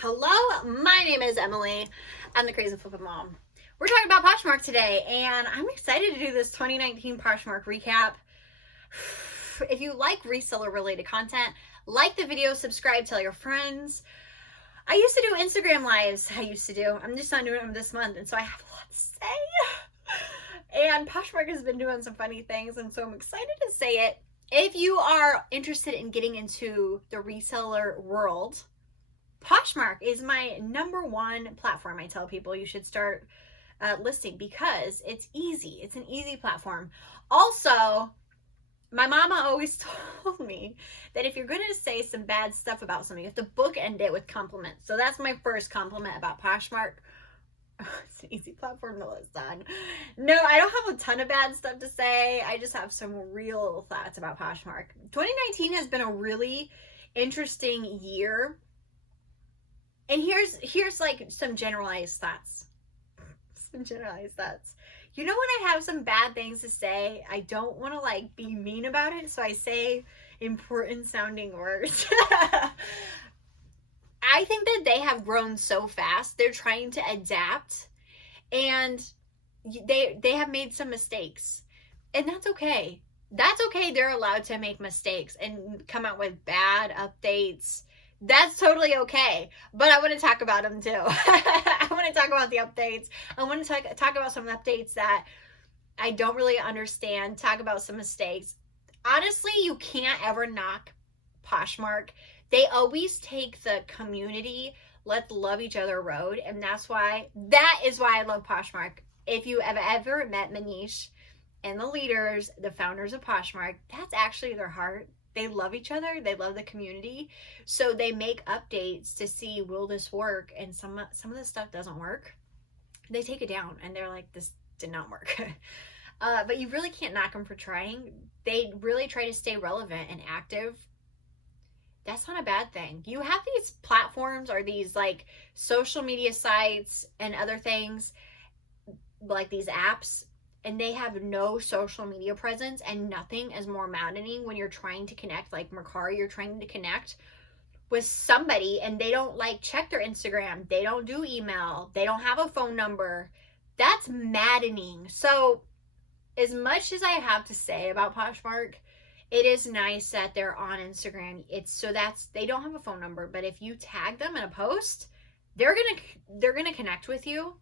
Hello, my name is Emily. I'm the Crazy Flippin' Mom. We're talking about Poshmark today, and I'm excited to do this 2019 Poshmark recap. If you like reseller related content, like the video, subscribe, tell your friends. I used to do Instagram lives. I'm just not doing them this month, and so I have a lot to say. And Poshmark has been doing some funny things, and so I'm excited to say it. If you are interested in getting into the reseller world, Poshmark is my number one platform. I tell people you should start listing because it's easy. It's an easy platform. Also, my mama always told me that if you're going to say some bad stuff about something, you have to bookend it with compliments. So that's my first compliment about Poshmark. It's an easy platform to list on. No, I don't have a ton of bad stuff to say. I just have some real thoughts about Poshmark. 2019 has been a really interesting year. And here's like some generalized thoughts. You know, when I have some bad things to say, I don't want to like be mean about it, so I say important sounding words. I think that they have grown so fast. They're trying to adapt, and they have made some mistakes. And that's okay. That's okay. They're allowed to make mistakes and come out with bad updates. That's totally okay. But I want to talk about them too. I want to talk about the updates. I want to talk about some updates that I don't really understand. Talk about some mistakes. Honestly, you can't ever knock Poshmark. They always take the community, let's love each other road. And that is why I love Poshmark. If you have ever met Manish and the leaders, the founders of Poshmark, that's actually their heart. They love each other. They love the community. So they make updates to see, will this work? And some of the stuff doesn't work. They take it down and they're like, this did not work. But you really can't knock them for trying. They really try to stay relevant and active. That's not a bad thing. You have these platforms or these like social media sites and other things like these apps, and they have no social media presence, and nothing is more maddening when you're trying to connect, like Mercari, you're trying to connect with somebody and they don't like check their Instagram, they don't do email, they don't have a phone number. That's maddening. So as much as I have to say about Poshmark, it is nice that they're on Instagram. They don't have a phone number, but if you tag them in a post, they're gonna connect with you.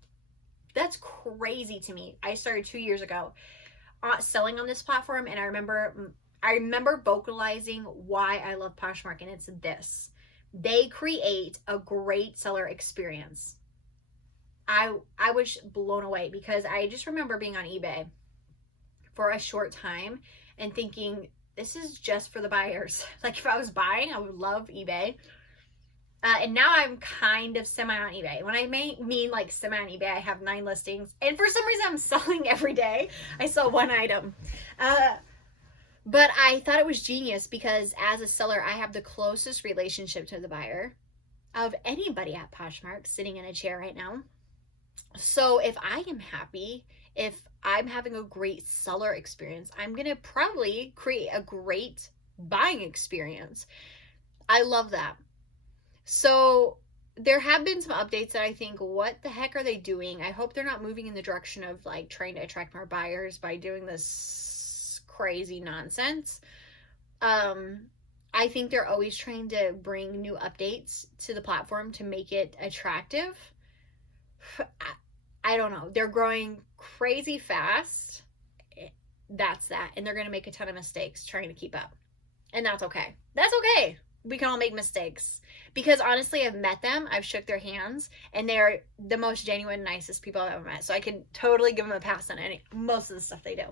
That's crazy to me. I started 2 years ago selling on this platform, and I remember vocalizing why I love Poshmark, and it's this. They create a great seller experience. I was blown away because I just remember being on eBay for a short time and thinking, this is just for the buyers. Like if I was buying, I would love eBay. And now I'm kind of semi on eBay. When I mean like semi on eBay, I have 9 listings. And for some reason, I'm selling every day. I sell one item. But I thought it was genius because as a seller, I have the closest relationship to the buyer of anybody at Poshmark sitting in a chair right now. So if I am happy, if I'm having a great seller experience, I'm going to probably create a great buying experience. I love that. So there have been some updates that I think, what the heck are they doing? I hope they're not moving in the direction of like trying to attract more buyers by doing this crazy nonsense. I think they're always trying to bring new updates to the platform to make it attractive. I don't know. They're growing crazy fast. That's that. And they're going to make a ton of mistakes trying to keep up. And that's okay. That's okay. We can all make mistakes. Because honestly, I've met them. I've shook their hands. And they're the most genuine, nicest people I've ever met. So I can totally give them a pass on most of the stuff they do.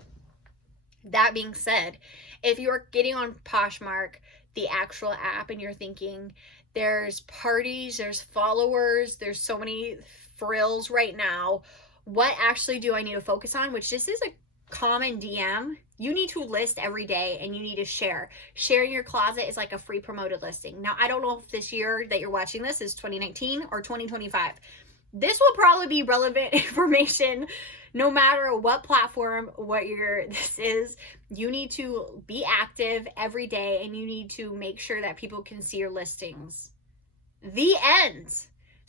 That being said, if you're getting on Poshmark, the actual app, and you're thinking, there's parties, there's followers, there's so many frills right now, what actually do I need to focus on? Which this is a common DM. You need to list every day and you need to share. Sharing your closet is like a free promoted listing. Now, I don't know if this year that you're watching this is 2019 or 2025. This will probably be relevant information no matter what platform, this is. You need to be active every day and you need to make sure that people can see your listings. The end.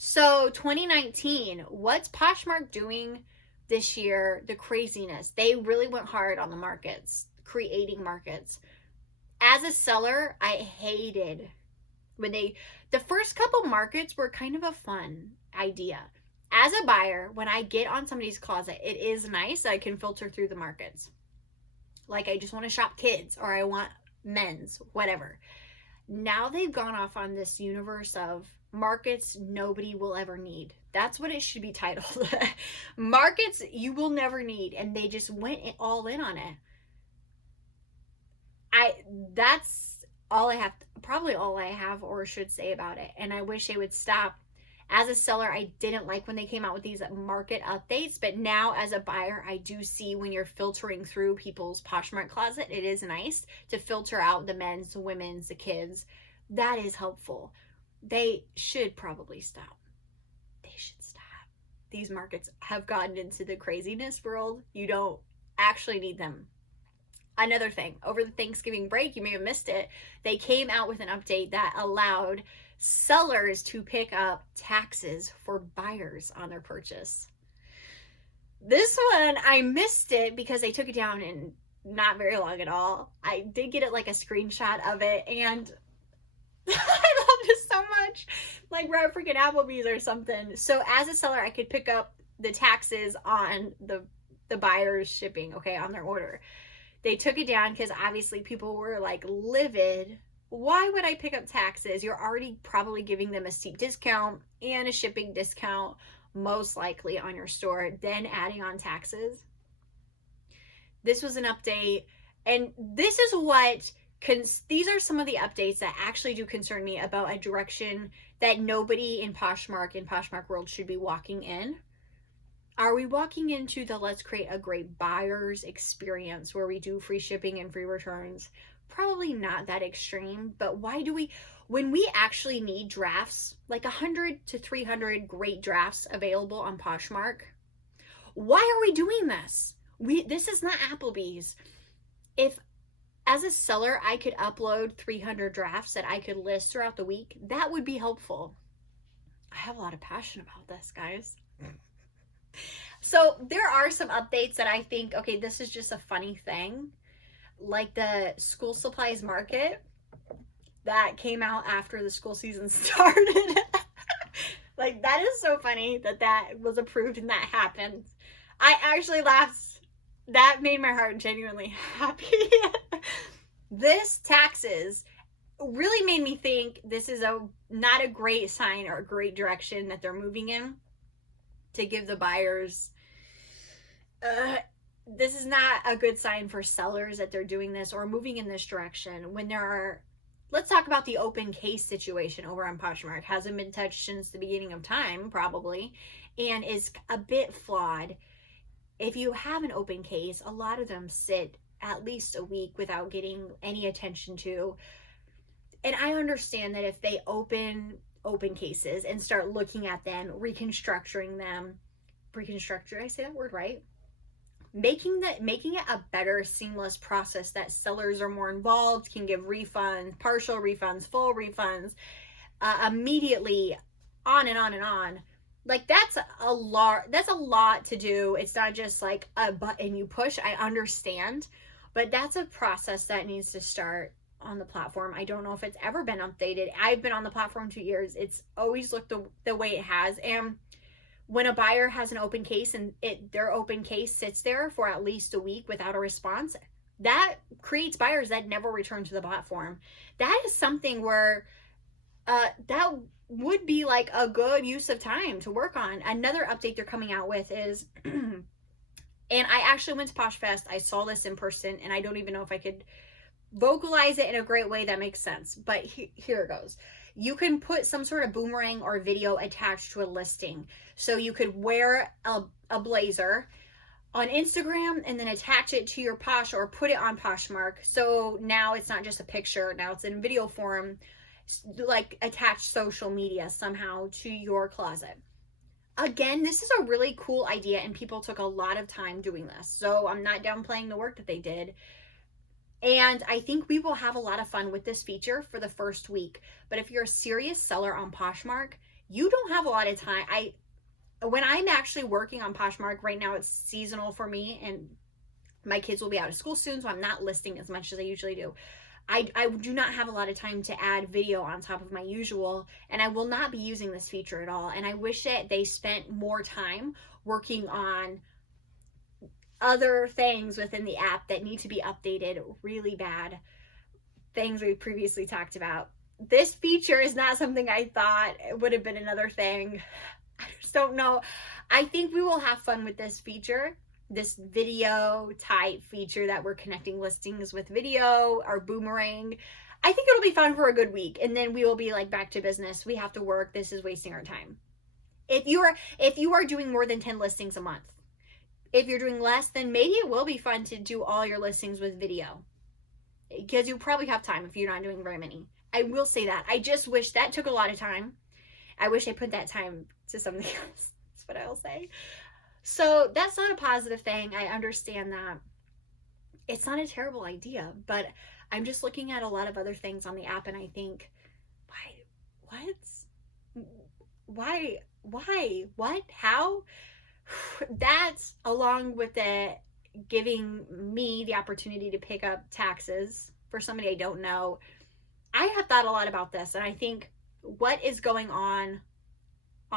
So 2019, what's Poshmark doing this year? The craziness. They really went hard on the markets, creating markets. As a seller, I hated when the first couple markets were kind of a fun idea. As a buyer, when I get on somebody's closet, it is nice that I can filter through the markets. Like I just want to shop kids or I want men's, whatever. Now they've gone off on this universe of markets nobody will ever need. That's what it should be titled. Markets you will never need, and they just went all in on it. That's all I have, probably all I have or should say about it, and I wish they would stop. As a seller, I didn't like when they came out with these market updates, but now as a buyer, I do see when you're filtering through people's Poshmark closet, it is nice to filter out the men's, the women's, the kids. That is helpful. They should probably stop. They should stop. These markets have gotten into the craziness world. You don't actually need them. Another thing, over the Thanksgiving break, you may have missed it, they came out with an update that allowed sellers to pick up taxes for buyers on their purchase. This one, I missed it because they took it down in not very long at all. I did get it like a screenshot of it, and I loved it so much. Like we're at freaking Applebee's or something. So as a seller, I could pick up the taxes on the buyer's shipping, okay, on their order. They took it down because obviously people were like livid. Why would I pick up taxes? You're already probably giving them a steep discount and a shipping discount, most likely on your store, then adding on taxes. This was an update, and this is what these are some of the updates that actually do concern me about a direction that nobody in Poshmark world should be walking in. Are we walking into the let's create a great buyer's experience where we do free shipping and free returns? Probably not that extreme, but why do we, when we actually need drafts, like 100 to 300 great drafts available on Poshmark, why are we doing this? This is not Applebee's. If as a seller I could upload 300 drafts that I could list throughout the week, that would be helpful. I have a lot of passion about this, guys. So there are some updates that I think, okay, this is just a funny thing. Like the school supplies market that came out after the school season started. Like that is so funny that was approved and that happened. I actually laughed. That made my heart genuinely happy. This taxes really made me think this is not a great sign or a great direction that they're moving in to give the buyers this is not a good sign for sellers that they're doing this or moving in this direction when there are, let's talk about the open case situation over on Poshmark. Hasn't been touched since the beginning of time, probably, and is a bit flawed. If you have an open case, a lot of them sit at least a week without getting any attention to. And I understand that if they open cases and start looking at them, reconstructing them, did I say that word right? Making it a better seamless process that sellers are more involved, can give refunds, partial refunds, full refunds, immediately, on and on and on. Like that's a lot to do. It's not just like a button you push. I understand, but that's a process that needs to start on the platform. I don't know if it's ever been updated. I've been on the platform 2 years. It's always looked the way it has. And when a buyer has an open case and their open case sits there for at least a week without a response, that creates buyers that never return to the platform. That is something where that would be like a good use of time to work on. Another update they're coming out with is, and I actually went to Posh Fest. I saw this in person, and I don't even know if I could vocalize it in a great way that makes sense, but here it goes. You can put some sort of boomerang or video attached to a listing. So you could wear a blazer on Instagram and then attach it to your Posh or put it on Poshmark. So now it's not just a picture, now it's in video form, like attach social media somehow to your closet. Again, this is a really cool idea and people took a lot of time doing this. So I'm not downplaying the work that they did. And I think we will have a lot of fun with this feature for the first week. But if you're a serious seller on Poshmark, you don't have a lot of time. When I'm actually working on Poshmark right now, it's seasonal for me, and my kids will be out of school soon, so I'm not listing as much as I usually do. I do not have a lot of time to add video on top of my usual, and I will not be using this feature at all. And I wish that they spent more time working on other things within the app that need to be updated really bad. Things we previously talked about. This feature is not something I thought it would have been another thing. I just don't know. I think we will have fun with this feature, this video type feature that we're connecting listings with video, our boomerang. I think it'll be fun for a good week, and then we will be like back to business. We have to work. This is wasting our time. If you are doing more than 10 listings a month, if you're doing less, then maybe it will be fun to do all your listings with video, because you probably have time if you're not doing very many. I will say that. I just wish that took a lot of time. I wish I put that time to something else. That's what I'll say. So that's not a positive thing. I understand that. It's not a terrible idea, but I'm just looking at a lot of other things on the app, and I think, what, how? That's along with it giving me the opportunity to pick up taxes for somebody I don't know. I have thought a lot about this, and I think what is going on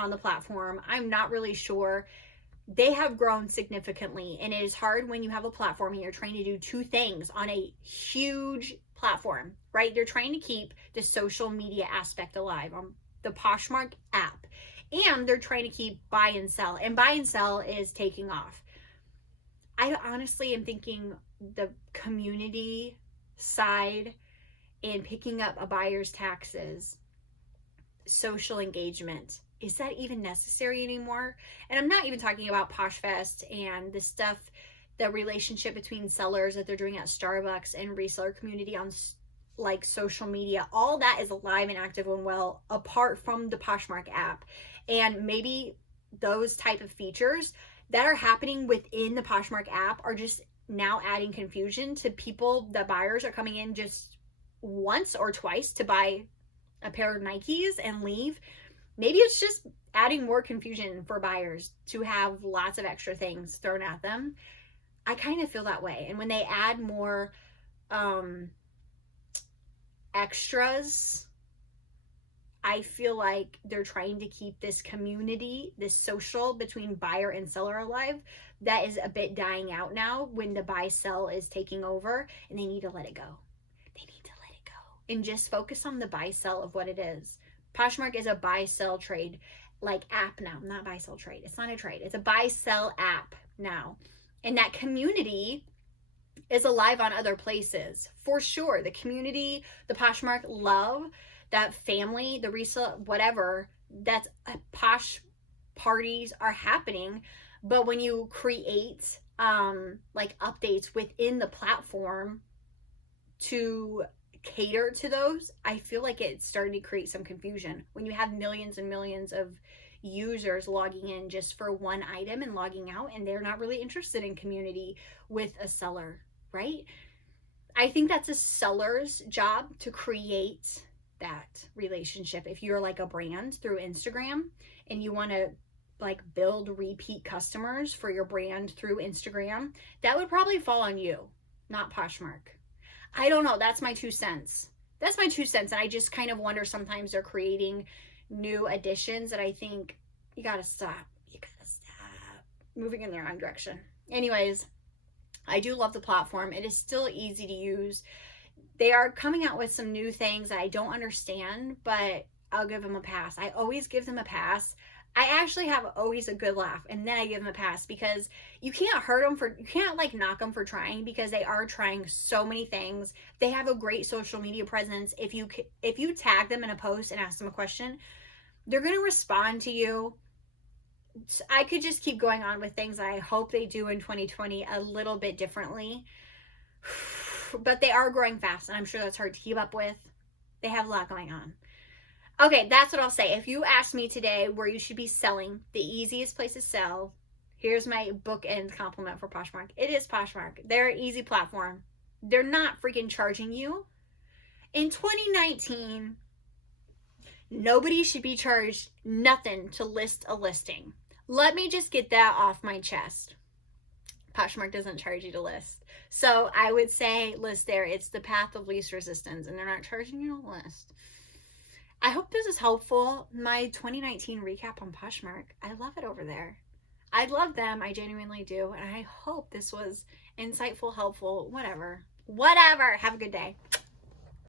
the platform, I'm not really sure. They have grown significantly, and it is hard when you have a platform and you're trying to do two things on a huge platform, right? They're trying to keep the social media aspect alive on the Poshmark app, and they're trying to keep buy and sell, and buy and sell is taking off. I honestly am thinking the community side and picking up a buyer's taxes, social engagement, is that even necessary anymore? And I'm not even talking about PoshFest and the stuff, the relationship between sellers that they're doing at Starbucks and reseller community on like social media. All that is alive and active and well apart from the Poshmark app. And maybe those type of features that are happening within the Poshmark app are just now adding confusion to people. The buyers are coming in just once or twice to buy a pair of Nikes and leave. Maybe it's just adding more confusion for buyers to have lots of extra things thrown at them. I kind of feel that way. And when they add more extras, I feel like they're trying to keep this community, this social between buyer and seller alive. That is a bit dying out now when the buy sell is taking over, and they need to let it go. They need to let it go and just focus on the buy sell of what it is. Poshmark is a buy sell trade like app now, not buy sell trade. It's not a trade. It's a buy sell app now. And that community is alive on other places for sure. The community, the Poshmark love, that family, the resale, whatever, that's Posh parties are happening. But when you create like updates within the platform to cater to those, I feel like it's starting to create some confusion when you have millions and millions of users logging in just for one item and logging out, and they're not really interested in community with a seller, right? I think that's a seller's job to create that relationship. If you're like a brand through Instagram and you want to like build repeat customers for your brand through Instagram, that would probably fall on you, not Poshmark. I don't know. That's my 2 cents. That's my 2 cents. And I just kind of wonder sometimes they're creating new additions that I think you gotta stop. You gotta stop moving in the wrong direction. Anyways, I do love the platform. It is still easy to use. They are coming out with some new things that I don't understand, but I'll give them a pass. I always give them a pass. I actually have always a good laugh, and then I give them a pass because you can't hurt them you can't like knock them for trying, because they are trying so many things. They have a great social media presence. If you tag them in a post and ask them a question, they're going to respond to you. I could just keep going on with things I hope they do in 2020 a little bit differently. But they are growing fast, and I'm sure that's hard to keep up with. They have a lot going on. Okay, that's what I'll say. If you ask me today where you should be selling, the easiest place to sell, here's my bookend compliment for Poshmark. It is Poshmark. They're an easy platform. They're not freaking charging you. In 2019, Nobody should be charged nothing to list a listing. Let me just get that off my chest. Poshmark doesn't charge you to list. So I would say list there. It's the path of least resistance, and they're not charging you to list. I hope this is helpful. My 2019 recap on Poshmark. I love it over there. I love them. I genuinely do. And I hope this was insightful, helpful, whatever. Whatever. Have a good day.